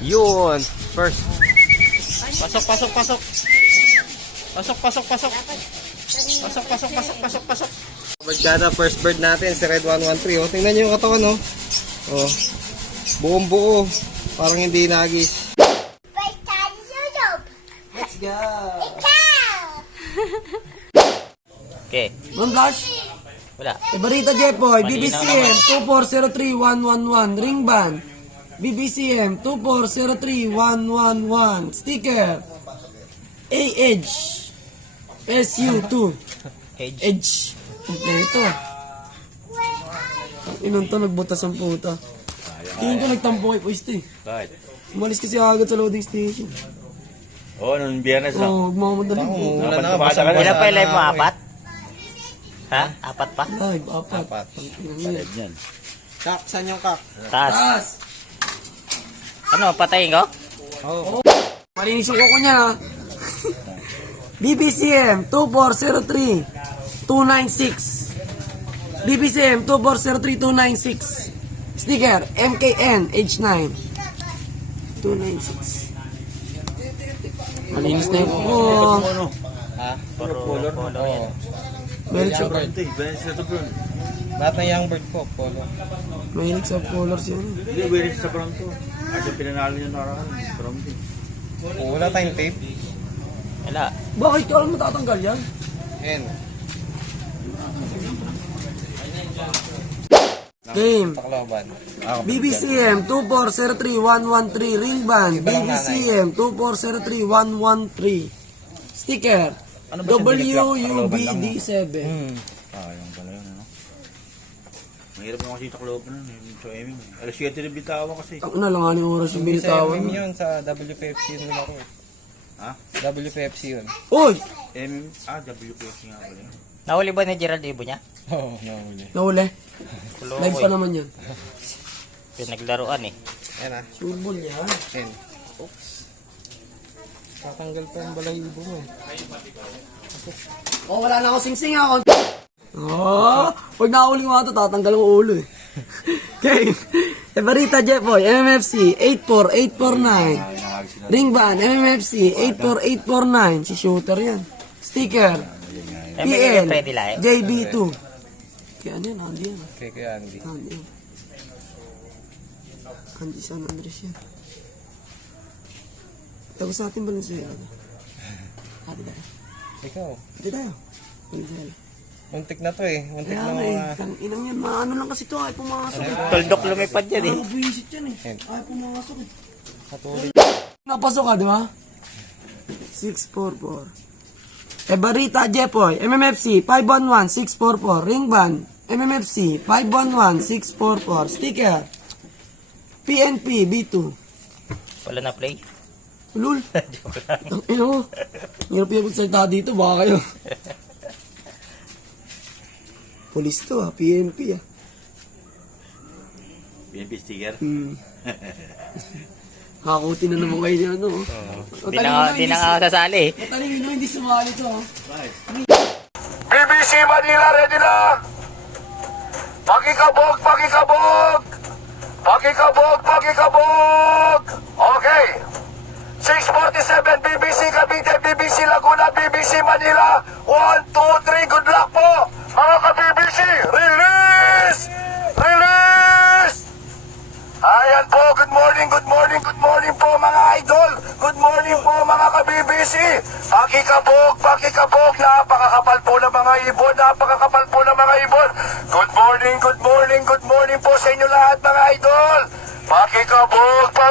Yun. First. Pasok. Pasok. Barkada, first bird natin, si Red 113. Oh, tingnan nyo yung katawan, oh. Oh. Buong buo. Parang hindi nagis. Let's go. Okay. Ma'am Blush, Wala. Ibarita Jepoy, Malinaw BBCM 2403111, ring band, BBCM 2403111, sticker, AH, SU2, Edge, kompleto. Inon to, nagbutas ang puta. Tingin ko nagtampo kay Puiste. Bakit? Umalis kasi agad sa loading station. Oo, nung biyernes lang. Oo, magmamadali. Muna na, Basa ka na. Ilan pa yung live mo? Apat? Ha? Apat pa? Live, apat. Apat. Live yan. Kak, saan yung kak? Taas. Taas! Ano, patayin ko? Oh. Malinis yung kuko niya, ha? BBCM 2403296. BBCM 2403296. Sticker MKN H9 296. Malinis na yung kuko. Ano? Ha? Color yan. Mahilig sa, Ito, biyernes na ito bro. Lahat ng young bird ko, polo. mahilig sa colors yun. Hindi, biyernes sa Toronto. At yung pinanalo niya nakaraan, Toronto. Oh, wala tayong tape. Wala. Bakit ka lang matatanggal yan? And, Game Tacloban. BBCM 2403113 ring band BBCM 2403113 sticker WUBD7. Ah, yung pala yun, ano? Mahirap naman kasi Tacloban nun. So, aiming. Alas 7 na bitawan kasi. Ang na lang yung oras yung binitawan. yun sa WPFC yun ako. Ha? WPFC yun. Uy! WPFC nga pala yun. Nahuli ba ni Gerald Ibo niya? Oo, nahuli. Nahuli. Live pa Kuloy. naman yun. Pinaglaruan eh. Yan ah. Surbol yan. And, oops. Tatanggal pa yung balahibo mo. Oh, wala na ako sing-sing ako. Oh, pag nahuli mo ito, tatanggal mo ulo eh. Okay. Evarita Jepoy, MMFC 84849. Ring band, MMFC 84849. Si shooter yan. Sticker. PL, Freddy Lai. JB2. Kaya ano yan, Andy yan. Kay Andy. Andy yan. Andy San Andres yan. Tago sa atin Valenzuela. Ate tayo. Ikaw, Ate tayo. Valenzuela. muntik na to eh. Muntik Kaya na nga mga... eh, tang inang yan, maano lang kasi ito, ay pumasok eh. Tuldok lumipad yan eh. Buwisit yan eh. Ay pumasok eh. Patuloy. Napasok ka, di ba? 644. Ebarita Jepoy, MMFC 511644, ring band, MMFC 511644, sticker, PNP B2. Wala na play. Lul. Ang ino mo. Hirap yung magsalita dito, baka kayo. Police to ah, PNP ah. BNP sticker. Hakutin na naman kayo niya, ano. Di na nga sasali eh. Matalino, hindi sumali to. BBC Manila, ready na? Pakikabog! Okay. 647 BBC Cavite, BBC Laguna, BBC Manila. 1, 2, 3, good luck po! Mga ka-BBC, release! Ayan po, good morning po mga idol. Good morning po mga ka-BBC. Pakikabog. Napakakapal po ng mga ibon. Good morning po sa inyo lahat mga idol. Pakikabog. Ito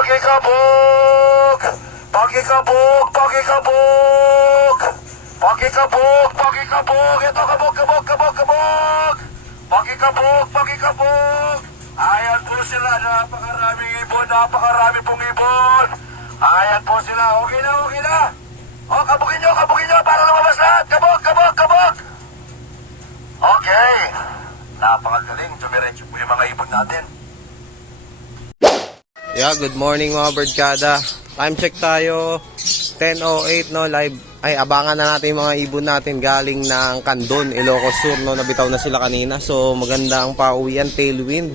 kabog. Ayan po sila, napakarami pong ibon. Ayan po sila, okay na. O, kabugin nyo, para lumabas lahat. Kabog. Okay. Napakagaling, dumiretso po yung mga ibon natin. Yeah, good morning mga birdkada. Time check tayo. 10:08 no, live. Ay, abangan na natin yung mga ibon natin galing ng Candon, Ilocos Sur no, nabitaw na sila kanina. So maganda ang pauwian, tailwind.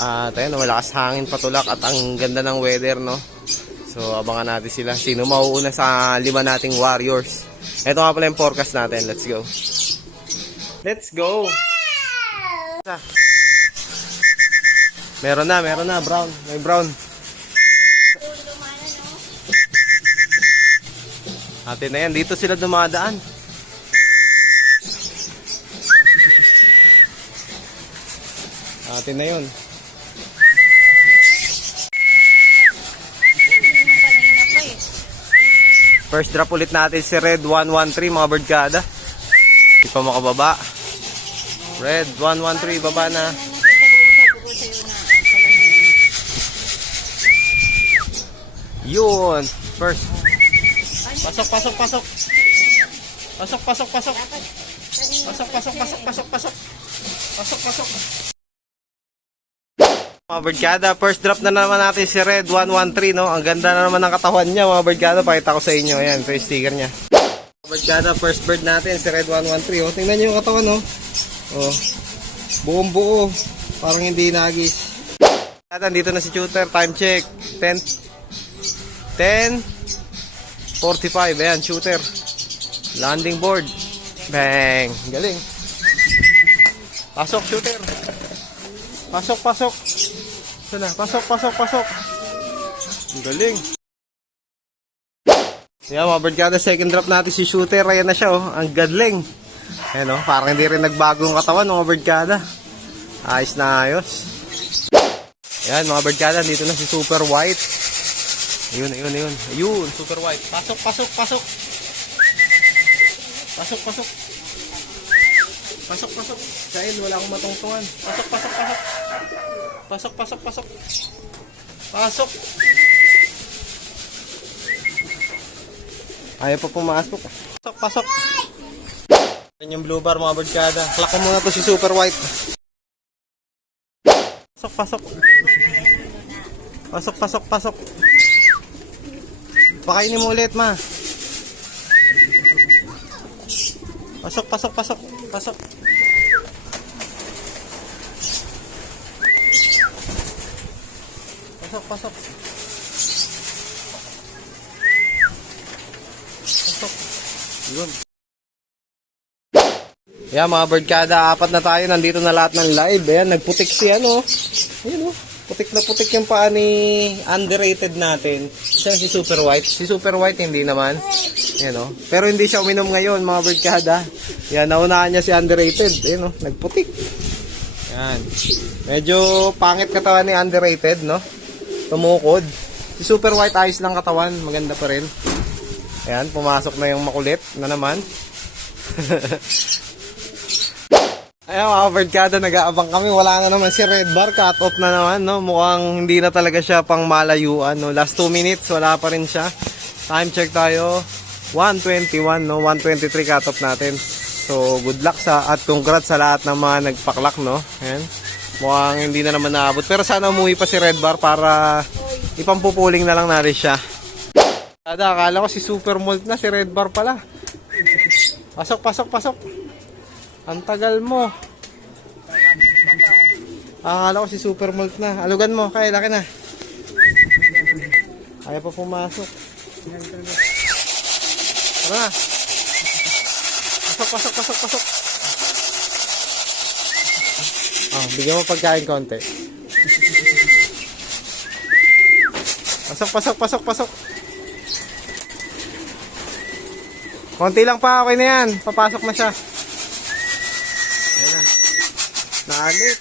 At ayun, malakas hangin patulak at ang ganda ng weather, no? So abangan natin sila. Sino mauuna sa 5 nating Warriors? Ito nga pala yung forecast natin. Let's go. Let's go! Meron na, brown. May brown. Atin na yan, dito sila dumadaan. Atin na yun. First drop ulit natin si Red 113 mga birdkada. Hindi pa makababa. Red 113, baba na. Yun, first. Pasok. Pasok. Mga birdkada, first drop na naman natin si Red 113, no? Ang ganda na naman ng katawan niya, mga birdkada. Pakita ko sa inyo. Ayan, ito yung sticker niya. Mga birdkada, first bird natin si Red 113, oh. Tingnan niyo yung katawan, no? Oh. Buong buo. Parang hindi nagis. Dito na si shooter. Time check. 10:45. Ayan, shooter. Landing board. Bang. Galing. Pasok, shooter. Pasok. Sana, pasok. Ang galing. Yan, mga birdkada, second drop natin si shooter. Ayan na siya, oh. Ang galing. Ayan, oh. Parang hindi rin nagbago ang katawan, mga birdkada. Ayos na ayos. Ayan, mga birdkada, dito na si Super White. Ayun. Ayun, Super White. Pasok. Pasok. Dahil wala akong matungtungan. Pasok. Ayaw pa pumasok. Pasok. Yan yung blue bar, mga birdkada. Klak ko muna to si Super White. Pasok. Pakainin mo ulit, ma. Pasok. Yun. Yan, mga birdkada, 4 na tayo. Nandito na lahat ng live. Ayan, nagputik si ano. Ayun, oh. Putik na putik yung paa ni underrated natin. Siya si Super White. Si Super White hindi naman. Ayan, oh. Pero hindi siya uminom ngayon, mga birdkada. Yan, naunahan niya si underrated. Ayan, oh. Nagputik. Yan. Medyo pangit katawan ni underrated, no? Tumukod. Si Super White ayos lang katawan. Maganda pa rin. Ayan, pumasok na yung makulit na naman. Ayan, mga birdkada, nag-aabang kami. Wala na naman si Red Bar. Cut off na naman, no? Mukhang hindi na talaga siya pang malayuan, no? Last 2 minutes, wala pa rin siya. Time check tayo. 1:21, no? 1:23 cut off natin. So, good luck at congrats sa lahat ng mga nagpaklak, no? Ayan. Mukhang hindi na naman naabot. Pero sana umuwi pa si Red Bar para ipampupuling na lang natin siya. Akala ko si Super Molt na, si Red Bar pala. Pasok. Ang tagal mo. Akala ko si Super Molt na. Alugan mo, kaya laki na. Kaya pa pumasok. Tara na. Pasok. Oh, bigyan mo pagkain konti. Pasok. Konti lang pa, okay na yan. Papasok na siya. Ayan na. Naalit.